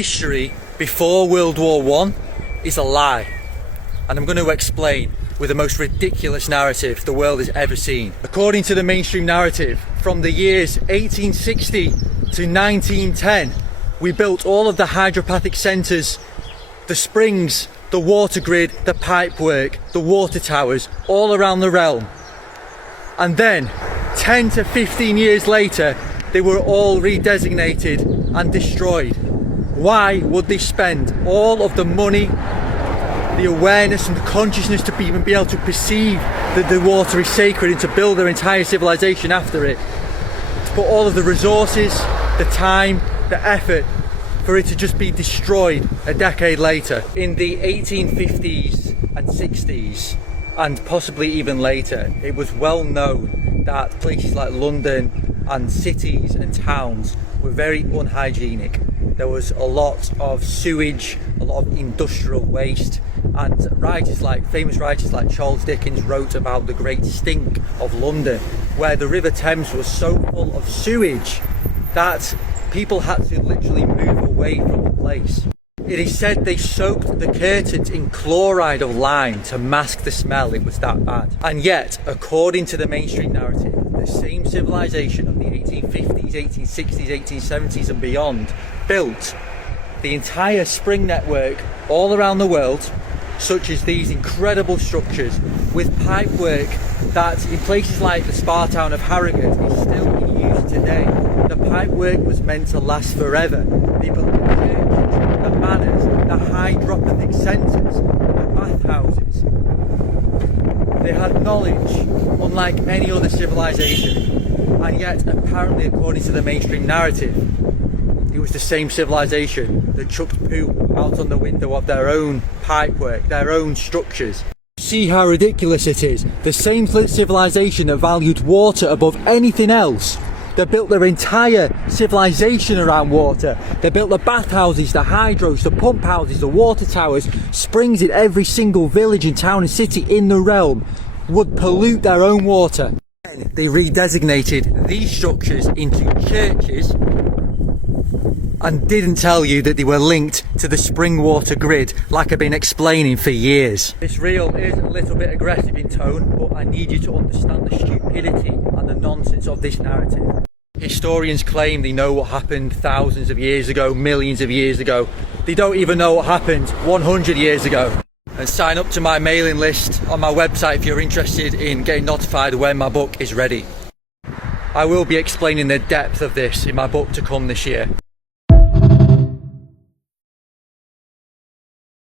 History before World War I is a lie, and I'm going to explain with the most ridiculous narrative the world has ever seen. According to the mainstream narrative, from the years 1860 to 1910, we built all of the hydropathic centres, the springs, the water grid, the pipework, the water towers, all around the realm. And then, 10 to 15 years later, they were all redesignated and destroyed. Why would they spend all of the money, the awareness and the consciousness to even be able to perceive that the water is sacred and to build their entire civilization after it? To put all of the resources, the time, the effort for it to just be destroyed a decade later. In the 1850s and 60s, and possibly even later, it was well known that places like London and cities and towns were very unhygienic. There was a lot of sewage, a lot of industrial waste, and famous writers like Charles Dickens wrote about the great stink of London, where the River Thames was so full of sewage that people had to literally move away from the place. It is said they soaked the curtains in chloride of lime to mask the smell. It was that bad. And yet, according to the mainstream narrative, the same civilization of the 1850s, 1860s, 1870s and beyond built the entire spring network all around the world, such as these incredible structures with pipework that in places like the spa town of Harrogate is still in use today. The pipework was meant to last forever. They built the churches, the manors, the hydropathic centres, the bathhouses. They had knowledge unlike any other civilization, and yet apparently, according to the mainstream narrative, it was the same civilization that chucked poo out on the window of their own pipework, their own structures. See how ridiculous it is? The same civilization that valued water above anything else. They built their entire civilization around water. They built the bathhouses, the hydros, the pump houses, the water towers, springs in every single village and town and city in the realm would pollute their own water. They redesignated these structures into churches and didn't tell you that they were linked to the spring water grid like I've been explaining for years. This reel is a little bit aggressive in tone, but I need you to understand the stupidity and the nonsense of this narrative. Historians claim they know what happened thousands of years ago, millions of years ago. They don't even know what happened 100 years ago. And sign up to my mailing list on my website if you're interested in getting notified when my book is ready. I will be explaining the depth of this in my book to come this year.